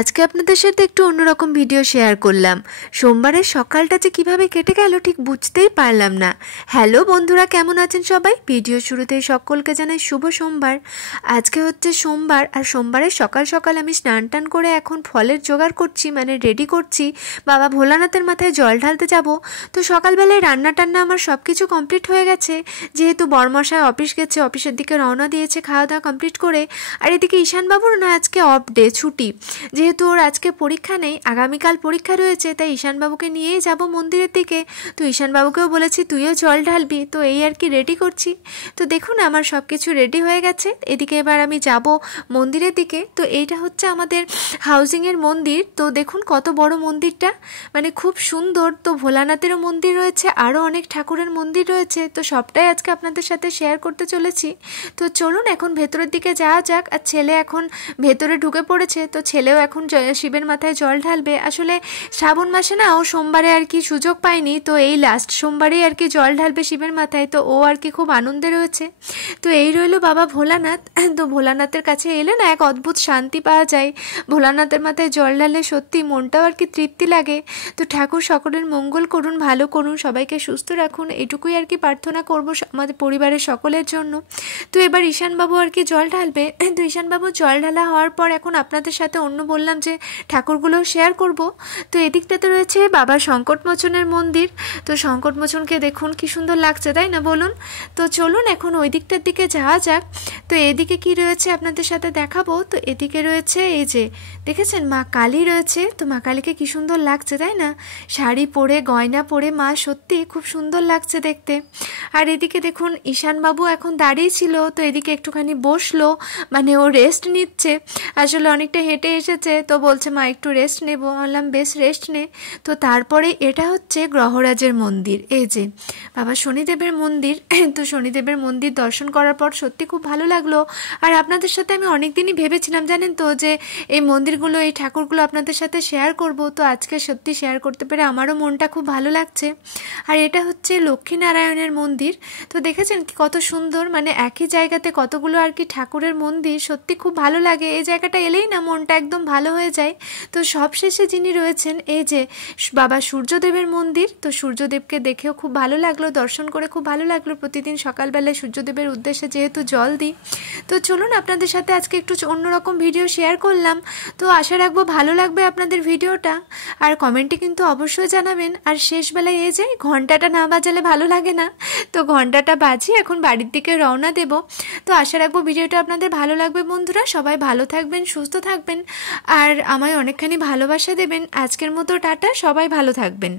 আজকে আপনাদের সাথে একটু অন্যরকম ভিডিও শেয়ার করলাম। সোমবারের সকালটা যে কীভাবে কেটে গেল ঠিক বুঝতেই পারলাম না। হ্যালো বন্ধুরা, কেমন আছেন সবাই? ভিডিও শুরুতেই সকলকে জানাই শুভ সোমবার। আজকে হচ্ছে সোমবার, আর সোমবারের সকাল সকাল আমি স্নান টান করে এখন ফলের জোগাড় করছি, মানে রেডি করছি। বাবা ভোলানাথের মাথায় জল ঢালতে যাব। তো সকালবেলায় রান্না টান্না আমার সব কিছু কমপ্লিট হয়ে গেছে, যেহেতু বরমশাই অফিস গেছে, অফিসের দিকে রওনা দিয়েছে খাওয়া দাওয়া কমপ্লিট করে। আর এদিকে ঈশানবাবুর না আজকে অফ ডে, ছুটি, যেহেতু ওর আজকে পরীক্ষা নেই, আগামীকাল পরীক্ষা রয়েছে, তাই ঈশানবাবুকে নিয়েই যাব মন্দিরের দিকে। তো ঈশানবাবুকেও বলেছি তুইও জল ঢালবি, তো এই আর কি রেডি করছি। তো দেখুন আমার সব কিছু রেডি হয়ে গেছে। এদিকে এবার আমি যাব মন্দিরের দিকে। তো এইটা হচ্ছে আমাদের হাউজিংয়ের মন্দির। তো দেখুন কত বড় মন্দিরটা, মানে খুব সুন্দর। তো ভোলানাথেরও মন্দির রয়েছে, আরও অনেক ঠাকুরের মন্দির রয়েছে। তো সবটাই আজকে আপনাদের সাথে শেয়ার করতে চলেছি। তো চলুন এখন ভেতরের দিকে যাওয়া যাক। আর ছেলে এখন ভেতরে ঢুকে পড়েছে, তো ছেলেও এখন শিবের মাথায় জল ঢালবে। আসলে শ্রাবণ মাসে না ও সোমবারে আর কি সুযোগ পায়নি, তো এই লাস্ট সোমবারেই আর কি জল ঢালবে শিবের মাথায়। তো ও আর কি খুব আনন্দে রয়েছে। তো এই রইলো বাবা ভোলানাথ। তো ভোলানাথের কাছে এলে না এক অদ্ভুত শান্তি পাওয়া যায়। ভোলানাথের মাথায় জল ঢাললে সত্যি মনটাও আর কি তৃপ্তি লাগে। তো ঠাকুর সকলের মঙ্গল করুন, ভালো করুন, সবাইকে সুস্থ রাখুন, এটুকুই আর কি প্রার্থনা করবো আমাদের পরিবারের সকলের জন্য। তো এবার ঈশানবাবু আর কি জল ঢালবে। তো ঈশানবাবু জল ঢালা হওয়ার পর এখন আপনাদের সাথে অন্য বললাম যে ঠাকুরগুলোও শেয়ার করব। তো এদিকটাতে রয়েছে বাবা সংকটমোচনের মন্দির। তো সংকটমোচনকে দেখুন কি সুন্দর লাগছে, তাই না বলুন? তো চলুন এখন ওই দিকটার দিকে যাওয়া যাক। তো এদিকে কি রয়েছে আপনাদের সাথে দেখাবো। তো এদিকে রয়েছে এই যে দেখেছেন মা কালী রয়েছে। তো মা কালীকে কি সুন্দর লাগছে, তাই না? শাড়ি পরে গয়না পরে মা সত্যি খুব সুন্দর লাগছে দেখতে। আর এদিকে দেখুন ঈশানবাবু এখন দাঁড়িয়ে ছিল, তো এদিকে একটুখানি বসলো, মানে ও রেস্ট নিচ্ছে। আসলে অনেকটা হেঁটে এসেছে, তো বলছে মা একটু রেস্ট নেব। বললাম বেশ রেস্ট নে। তো তারপরে এটা হচ্ছে গ্রহরাজের মন্দির, এই যে বাবা শনিদেবের মন্দির। তো শনিদেবের মন্দির দর্শন করার পর সত্যি খুব ভালো লাগলো। আর আপনাদের সাথে আমি অনেক দিনই ভেবেছিলাম জানেন তো, যে এই মন্দিরগুলো এই ঠাকুরগুলো আপনাদের সাথে শেয়ার করব। তো আজকে সত্যি শেয়ার করতে পেরে আমারও মনটা খুব ভালো লাগছে। আর এটা হচ্ছে লক্ষ্মীনারায়ণের মন্দির। তো দেখেছেন কি কত সুন্দর, মানে একই জায়গাতে কতগুলো আর কি ঠাকুরের মন্দির, সত্যি খুব ভালো লাগে। এই জায়গাটা এলেই না মনটা একদম ভালো হয়ে যায়। তো সবশেষে যিনি রয়েছেন এই যে বাবা সূর্যদেবের মন্দির। তো সূর্যদেবকে দেখেও খুব ভালো লাগলো, দর্শন করে খুব ভালো লাগলো। প্রতিদিন সকালবেলায় সূর্যদেবের উদ্দেশ্যে যেহেতু জল দিই। তো চলুন আপনাদের সাথে আজকে একটু অন্যরকম ভিডিও শেয়ার করলাম। তো আশা রাখবো ভালো লাগবে আপনাদের ভিডিওটা। আর কমেন্টে কিন্তু অবশ্যই জানাবেন। আর শেষবেলায় এই যে ঘন্টাটা না বাজালে ভালো লাগে না, তো ঘন্টাটা বাজিয়ে এখন বাড়ির দিকে রওনা দেব। তো আশা রাখবো ভিডিওটা আপনাদের ভালো লাগবে বন্ধুরা। সবাই ভালো থাকবেন, সুস্থ থাকবেন, আর আমায় অনেকখানি ভালোবাসা দেবেন। আজকের মতো টাটা, সবাই ভালো থাকবেন।